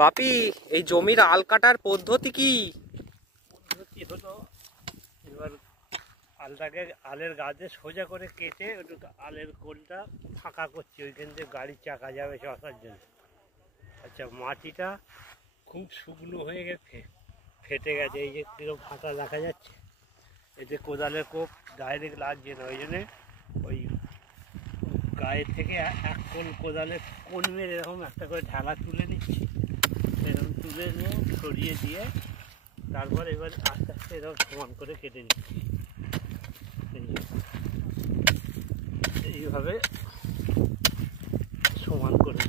বাপি, এই জমির আল কাটার পদ্ধতি কি? পদ্ধতি হলো, এবার আলটাকে আলের গাছে সোজা করে কেটে একটু আলের কোলটা ফাঁকা করছি, ওইখান থেকে গাড়ির চাকা যাবে চষার জন্য। আচ্ছা, মাটিটা খুব শুকনো হয়ে গেছে, ফেটে গেছে, এই যে কিরকম ফাঁকা দেখা যাচ্ছে, এতে কোদালের কোপ ডাইরেক্ট লাগছে না, ওই জন্যে ওই গায়ের থেকে এক কোন কোদালের কোন মেরে এরকম একটা করে ঢালা তুলে নিচ্ছি, এরকম তুলে নিয়ে সরিয়ে দিয়ে তারপর এবার আস্তে আস্তে এরকম সমান করে কেটে নিচ্ছি। এইভাবে সমান করে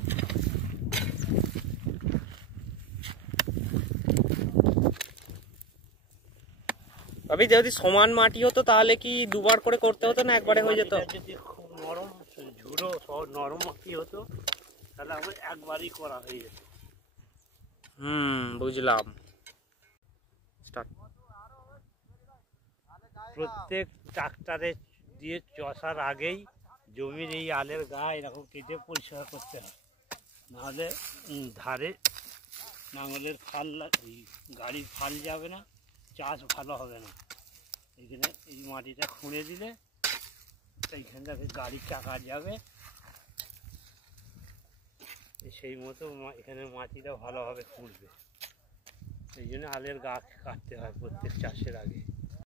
বাপি, যদি সমান মাটি হতো তাহলে কি দুবার করে করতে হতো না একবারে হয়ে যেত? যদি খুব নরম ঝুড়ো নরম মাটি হতো তাহলে আমার একবারই করা হয়ে যেত। বুঝলাম। প্রত্যেক ট্রাক্টরে দিয়ে চষার আগেই জমির এই আলের গা এরকম কেটে পরিষ্কার করতে হয়, নাহলে ধারে নাঙলের ফাল গাড়ির ফাল যাবে না, চাষ ভালো হবে না। এখানে এই মাটিটা খুঁড়ে দিলে এইখান থেকে গাড়ির চাকা যাবে, সেই মতো এখানে মাটিটা ভালোভাবে খুঁড়বে। এই জন্য আলের গা কাটতে হয় প্রত্যেক চাষের আগে।